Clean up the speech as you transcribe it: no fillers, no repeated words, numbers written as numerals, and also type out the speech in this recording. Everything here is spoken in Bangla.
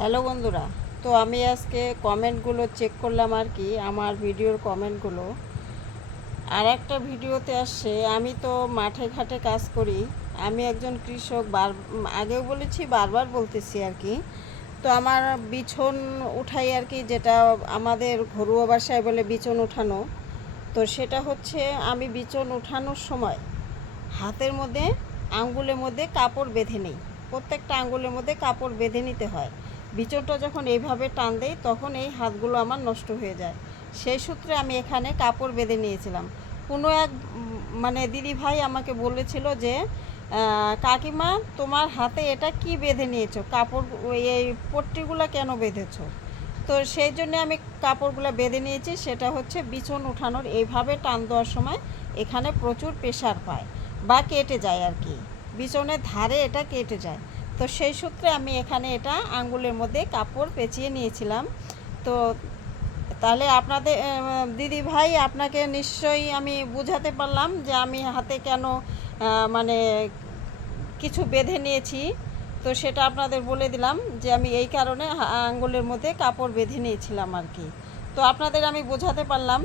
হ্যালো বন্ধুরা, তো আমি আজকে কমেন্টগুলো চেক করলাম আর কি, আমার ভিডিওর কমেন্টগুলো। আর একটা ভিডিওতে আসছে, আমি তো মাঠে ঘাটে কাজ করি, আমি একজন কৃষক। আগেও বলেছি, বারবার বলতেছি আর কি। তো আমার বিছন উঠাই আর কি, যেটা আমাদের ঘরোয়া ভাষায় বলে বিছন উঠানো। তো সেটা হচ্ছে, আমি বিছন উঠানোর সময় হাতের মধ্যে, আঙ্গুলের মধ্যে কাপড় বেঁধে নেই। প্রত্যেকটা আঙ্গুলের মধ্যে কাপড় বেঁধে নিতে হয়। বিচনটা যখন এইভাবে টান দেই, তখন এই হাতগুলো আমার নষ্ট হয়ে যায়। সেই সূত্রে আমি এখানে কাপড় বেঁধে নিয়েছিলাম। কোনো এক মানে দিদি ভাই আমাকে বলেছিল যে, কাকিমা, তোমার হাতে এটা কি বেঁধে নিয়েছো, কাপড় এই পট্টিগুলো কেন বেঁধেছো? তো সেই জন্য আমি কাপড়গুলো বেঁধে নিয়েছি। সেটা হচ্ছে বিছন উঠানোর এইভাবে টান দেওয়ার সময় এখানে প্রচুর প্রেশার পায় বা কেটে যায় আর কি, বিছনের ধারে এটা কেটে যায়। তো সেই সূত্রে আমি এখানে এটা আঙ্গুলের মধ্যে কাপড় পেঁচিয়ে নিয়েছিলাম। তো তাহলে আপনাদের দিদি ভাই, আপনাকে নিশ্চয়ই আমি বুঝাতে পারলাম যে আমি হাতে কেন মানে কিছু বেঁধে নিয়েছি। তো সেটা আপনাদের বলে দিলাম যে আমি এই কারণে আঙ্গুলের মধ্যে কাপড় বেঁধে নিয়েছিলাম আর কি। তো আপনাদের আমি বোঝাতে পারলাম।